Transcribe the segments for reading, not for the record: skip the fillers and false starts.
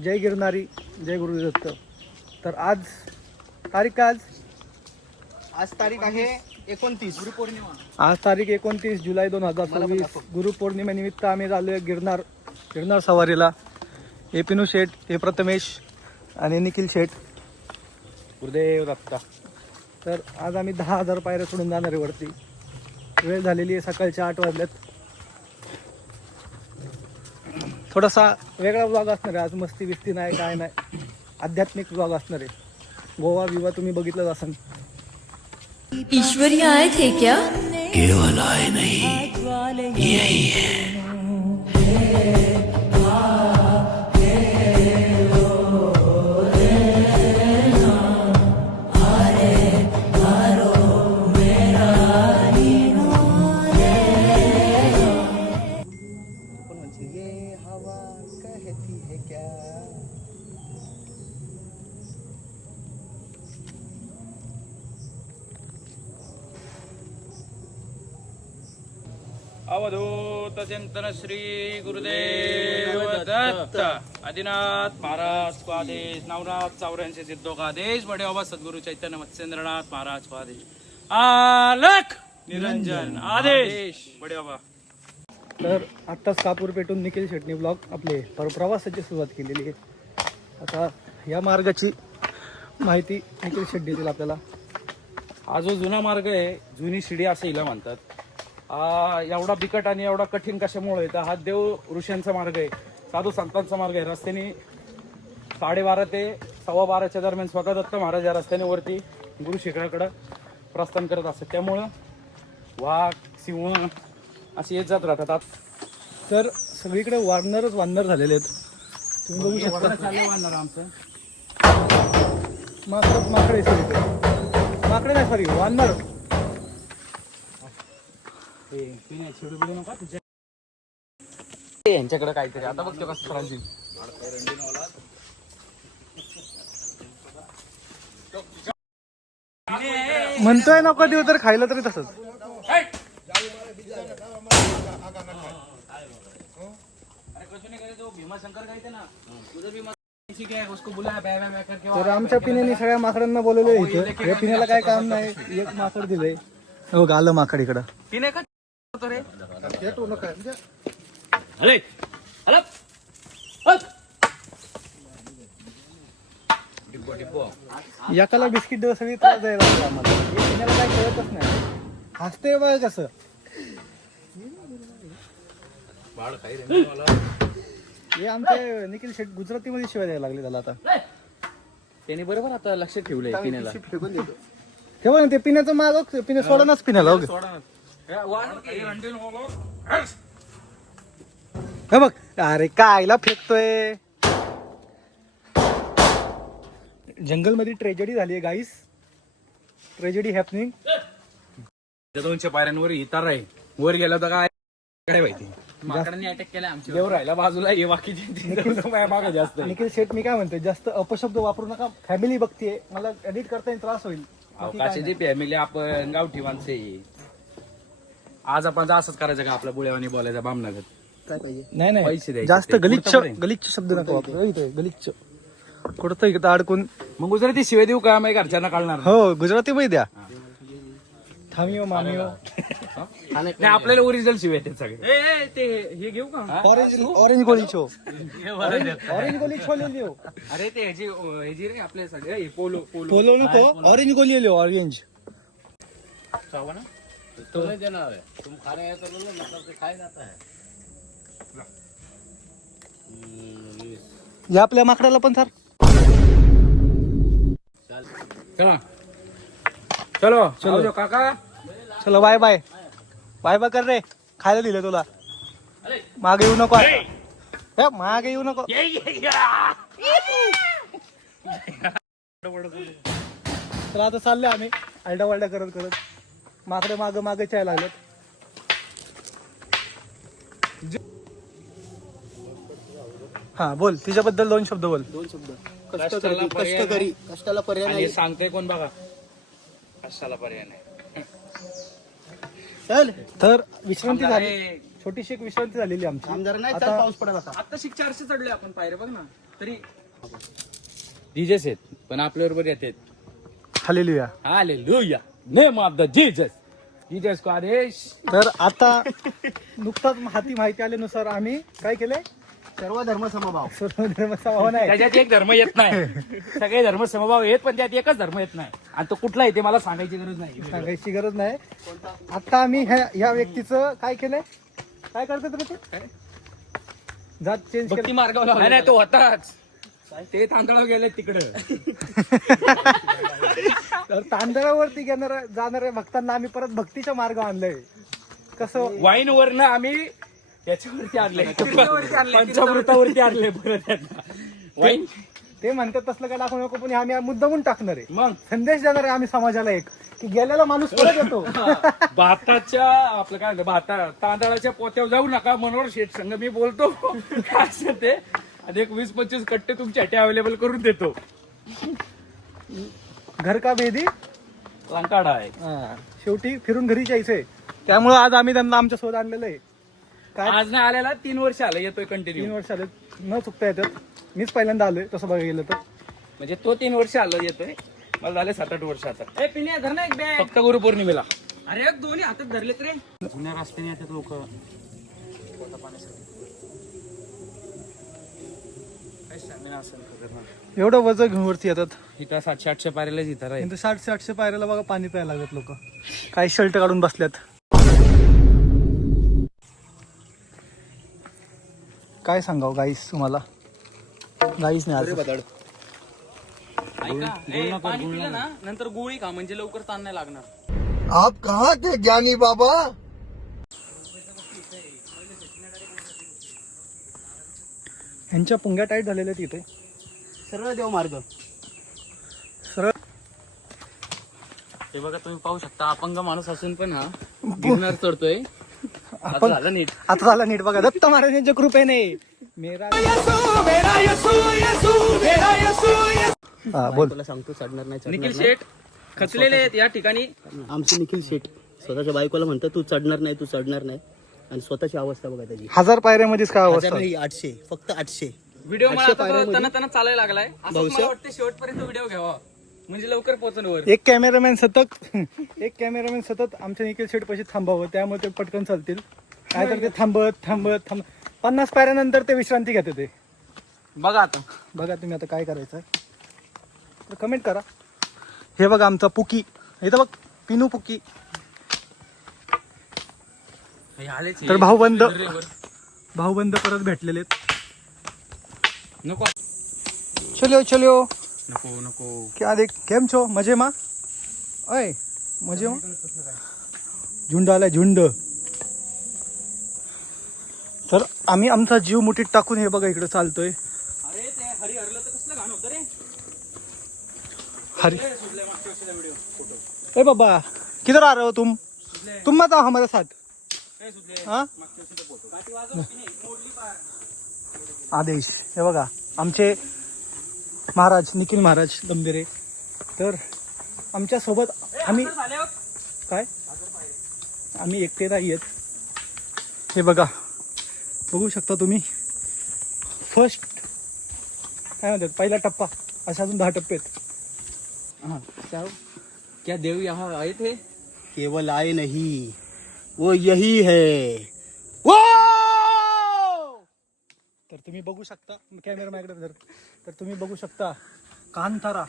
जय गिरणारी, जय गुरुदत्त. तर आज तारीख काय? आज तारीख आहे 29 गुरुपौर्णिमा. आज तारीख 29 जुलै 2026. गुरुपौर्णिमेनिमित्त आम्ही आलो आहे गिरणार सवारीला. हे पिनू शेठ, हे प्रथमेश आणि निखिल शेठ, गुरुदेव दत्ता. तर आज आम्ही 10,000 पायऱ्या सोडून जाणार आहे वरती. वेळ झालेली आहे सकाळच्या 8 वाजल्यात. थोडासा वेगळा ब्लॉग असणार आहे आज. मस्ती बिस्ती नाही, काय नाही, आध्यात्मिक ब्लॉग असणार आहे. गोवा बिवा तुम्ही बघितलंच असाल. ईश्वरी आए थे क्या? केवल आए नहीं, यही है. ये हवा कहती है क्या. अवधूत चिंतन श्री गुरुदेव दत्त. आदिनाथ महाराज को आदेश. नवनाथ 84 सिद्धों का आदेश. बड़े बाबा सदगुरु चैतन्य मत्स्येंद्रनाथ महाराज को आदेश. आलख निरंजन आदेश बड़े बाबा. तर आत्ताच कापूर पेटून निखिल शेटणी ब्लॉग आपले प्रवासाची सुरुवात केलेली आहे. आता या मार्गाची माहिती निखिल शेट देतील आपल्याला. हा जो जुना मार्ग आहे, जुनी शिडी असं हिला म्हणतात. हा एवढा बिकट आणि एवढा कठीण कशामुळे तर हा देव ऋषींचा मार्ग आहे, साधू संतांचा मार्ग आहे. रस्त्याने 12:30 ते 12:15 दरम्यान स्वतः दत्त महाराज या रस्त्याने वरती गुरु शिखराकडे प्रस्थान करत असतात. त्यामुळं वाघ, सिंह असे येत जात राहतात. तर सगळीकडे वानर झालेले आहेत, तुम्ही बघू शकता. चालू वाढणार आमचं माकडे सगळीकडे. माकडे नाही, सॉरी, वानर. यांच्याकडे काहीतरी आता बघतो कसं करायची. म्हणतोय नको देऊ तर खायला तरी तसंच. तर आमच्या पिण्याने सगळ्या माकडांना बोलवलं इथं. या पिण्याला काय काम नाही, एक माकड दिलंय. हो, आलं माकड इकडं. पिणे का रे एकाला बिस्किट देऊ सगळी त्रास द्यायला लागला आम्हाला. हे पिण्याला काय कळतच नाही. हसते बघ कसं. हे आमचे निखिल शेट गुजरातीमध्ये शिवाय द्यायला लागले त्याला. आता त्यांनी बरोबर आता लक्ष ठेवलंय पिण्याला. ठेवा ना ते पिण्याचं माग. पिण्या सोडा पिण्याला. हे बघ, अरे कायला फेकतोय. जंगलमध्ये ट्रेजेडी झाली आहे गाईस. Tragedy happening. 200 पायऱ्यांवर इतार आहे. वर गेला तर काय माहिती. माकडांनी अटॅक केला आमच्या. देव राहिला बाजूला. हे बाकीचे मागे जास्त. निखिल शेट मी काय म्हणतोय, जास्त अपशब्द वापरू नका. फॅमिली बघतीये, मला एडिट करता त्रास होईल. कशाची फॅमिली, आपण गावठी माणसे. आज आपण असंच करायचं का आपल्या बुळ्यावानी बोलायचं बामनागत. काय पाहिजे? नाही पैसे द्यायचे. जास्त गलिच्छ शब्द नका वापरू. गलिच्छ कुठं इथं अडकून. मग गुजराती शिवाय देऊ का? मग घरच्यांना कळणार. हो, गुजराती मध्ये द्या. थामिओ मामिओ. नाही, आपल्याला ओरिजिनल शिवाय ते सगळे. ते हे घेऊ का? ऑरेंज गोळी छो. ऑरेंज गोळी छो लिहो. अरे ते ह्याची रे आपले सगळे पोलो पोलो नको, ऑरेंज गोळी लिहो. ऑरेंज तो नहीं देना है, तुम खाने आए तो लो, मतलब से खाए जाता है. या आपल्या माकडाला पण सर. चला चलो चलो काका. चलो बाय बाय. बाय बाय कर रे. खायला दिलं तुला. मागे येऊ नको. मागे येऊ नको. तर आता चालले आम्ही आलडा वालडा करत करत. माकडे मागे यायला लागलेत. हा बोल, तिच्याबद्दल 2 शब्द बोल. 2 शब्द. कष्टाला पर्याय नाही. सांगते कोण बघा. कष्टाला पर्याय नाही. चल. तर विश्रांती झाली, छोटीशी एक विश्रांती झालेली आमची. आमदार नाही, चल आता पाऊस पडत आता. आता 400 चढले आपण पायरे बघ ना. तरी जीजस आहेत पण आपल्याबरोबर येतात. Hallelujah. Hallelujah. Name of the Jesus. Jesus को आदेश. तर आता नुकताच हाती माहिती आल्यानुसार आम्ही काय केलंय, सर्व धर्म समभाव. सर्व धर्म समभाव नाही. त्याच्यात एक धर्म येत नाही. सगळे धर्म समभाव येत पण त्यात एकच धर्म येत नाही. आणि तो कुठला आहे ते मला सांगायची गरज नाही. सांगायची गरज नाही. आता आम्ही ह्या व्यक्तीचं काय केलंय, काय करतात रे ते, जात चेंज भक्ती केली. मार्गावर नाही तो होताच. ते तांदळावर गेले तिकडं. तर तांदळावरती जाणाऱ्या भक्तांना आम्ही परत भक्तीच्या मार्ग आणलंय. कसं, वाईन वरनं आम्ही त्याच्यावरती आणले, पंचामृतावरती आणले परत त्यांना. वाईन ते म्हणतात तसलं काय दाखवू नको, पण आम्ही मुद्दामून टाकणार आहे. मग संदेश देणार आहे आम्ही समाजाला एक, की गेलेला माणूस परत येतो. भाताच्या आपलं काय म्हणतं, तांदळाच्या पोत्यावर जाऊ नका. मनोहर शेठ संघ मी बोलतो काय असं ते, आणि एक 20-25 कट्टे तुमच्यासाठी अवेलेबल करून देतो. घर का भेदी लंकाडा आहे. शेवटी फिरून घरी जायचंय. त्यामुळे आज आम्ही त्यांना आमच्या सोबत आणलेलं आहे. काय आज नाही आलेला 3 वर्ष आलं येतोय 3 कंटिन्यू. वर्ष आले न चुकता येतात. मीच पहिल्यांदा आलोय तसं बघायला गेलं तर. म्हणजे तो 3 वर्ष आलं येतोय, मला झाले 7-8 वर्ष आता. फक्त गुरुपौर्णिमेला. अरे दोन्ही हातात धरलेत रे. जुन्या रस्त्याने येतात लोक. एवढं वजन घेऊन वरती येतात. इथं 700-800 पायऱ्यालाच इथं राहील. नंतर 700-800 पायऱ्याला बघा पाणी प्यायला लागत लोक. काही शर्ट काढून बसल्यात. काय सांगाव गाईस तुम्हाला, गाईस नाही आज. पाणी पिलं ना नंतर गोळी खा म्हणजे लवकर ताण नाही लागणार. आप कहाँ थे ज्ञानी बाबा. ह्यांच्या पुंग्या टाईट झालेल्या तिथे. सरळ देव मार्ग. सरळ हे बघा तुम्ही पाहू शकता, अपंग माणूस असून पण हा गिरणार चढतोय. आपण झालं नीट. आता झाला नीट बघा. दत्त महाराजांच्या कृपेने मेरा हा, बोल. तुला सांगतो चढणार नाही. निखिल शेठ खचलेले आहेत या ठिकाणी. आमचे निखिल शेठ स्वतःच्या बायकोला म्हणतात तू चढणार नाही, तू चढणार नाही. आणि स्वतःची अवस्था बघा त्याची. 1000 पायऱ्यामध्येच काय 1000 अवस्था. नाही, 800, फक्त 800. व्हिडिओ मला 800 आता पायऱ्यामध्ये? त्यांना चालायला लागलाय. असं मला भाऊसाहेब? वाटतं शेवटपर्यंत व्हिडिओ घ्यावा म्हणजे लवकर पोहोचणं वर. एक कॅमेरामॅन सतत आमच्या निखिल शेट पैसे थांबावं, त्यामुळे ते पटकन चालतील. काय तर ते थांबत 50 पायऱ्यानंतर ते विश्रांती घेते ते. बघा आता. बघा तुम्ही आता काय करायचं आहे तर कमेंट करा. हे बघा आमचा पुकी, इथं बघ पिनू पुकी. हे आलेच हे. तर भाऊबंद परत भेटलेले आहेत. नको चलो नको क्या देख केम छो मजे मा अय मजे मा. झुंड आलाय झुंड. तर आम्ही आमचा जीव मुठीत टाकून हे बघा इकडे चालतोय. अरे ते हरी हरलं तर कसलं घाण होतं रे. हरी ए बाबा किधर आ रहे हो तुम मत आओ हमारे साथ. हाँ आदेश. हे बघा आमचे महाराज निखिल महाराज गंभीरे. तर आमच्या सोबत आम्ही काय आम्ही एकटे नाही आहेत. हे बघा बघू शकता तुम्ही. फर्स्ट काय म्हणतात पहिला टप्पा, असे अजून 10 टप्पे आहेत. क्या देव यहाँ आए थे. केवल आए नहीं, वो यही है. वो तर तुम्ही बघू शकता कॅमेरा माझ्याकडे जर, तर तुम्ही बघू शकता कांतारा.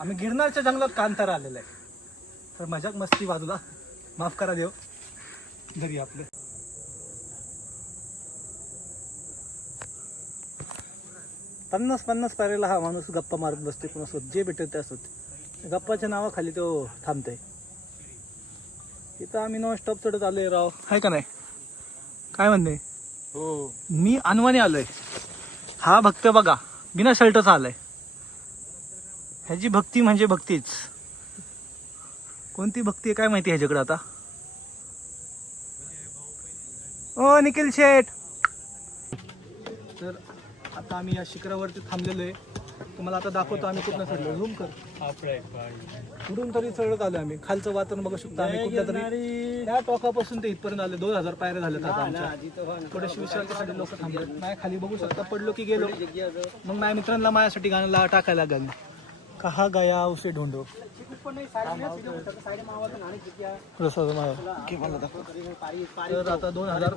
आम्ही गिरनारच्या जंगलात कांतारा आलेला आहे. तर मजाक मस्ती बाजूला, माफ करा देव. जरी आपलं 50 पायऱ्याला हा माणूस गप्पा मारत बसते कोणासोबत, जे भेटत त्यासोबत. गप्पाच्या नावाखाली तो थांबतोय. इथं आम्ही नॉनस्टॉप चढत आलोय राव, आहे का नाही. काय म्हणते हो. मी अनवाणी आलोय. हा भक्त बघा बिना शर्टचा आलाय. ह्याची भक्ती म्हणजे भक्तीच. कोणती भक्ती आहे काय माहिती ह्याच्याकडे आता. ओ निखिल शेठ. तर आता आम्ही या शिखरावरती थांबलेलो आहे. तुम्हाला आता दाखवतो आम्ही कुठनं चढलो. झूम कर. कुठून तरी चढत आलो आम्ही. खालचं वातावरण बघू शकतो आम्ही कुठल्या तरी त्या टोकापासून ते इथपर्यंत आले. 2000 पायऱ्या झाल्यात आता आमच्या. थोडेसे विश्रांतीसाठी लोक थांबले. नाही खाली बघू शकता. पडलो की गेलो. मग माझ्या मित्रांना माझ्यासाठी गाणं टाकायला लागेल. कहा गया उसे ढूंढो. तर आता 2000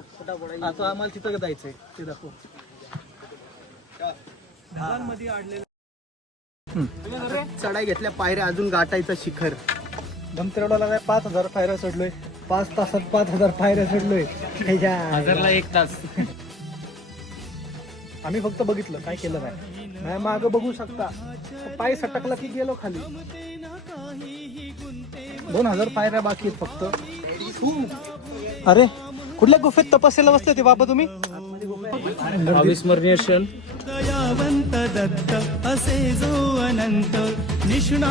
आता आम्हाला तिथं जायचंय ते दाखव. ढगांमध्ये अडलेलं चढाई घेतल्या पायऱ्या अजून गाठायचं शिखर. धमतेरवडाला काय 5000 पायऱ्या चढलोय. 5 तासात 5000 पायऱ्या चढलोय. हजारला 1 तास. आम्ही फक्त बघितलं काय केलं नाही मागं बघू शकता. पाय सटकला की गेलो खाली. 2000 पायऱ्या बाकी आहेत फक्त. अरे कुठल्या गुफेत तपस्याला बसले ते बाबा तुम्ही? अविस्मरणीय क्षण. दयावंत दत्त असे जो अनंत निष्णा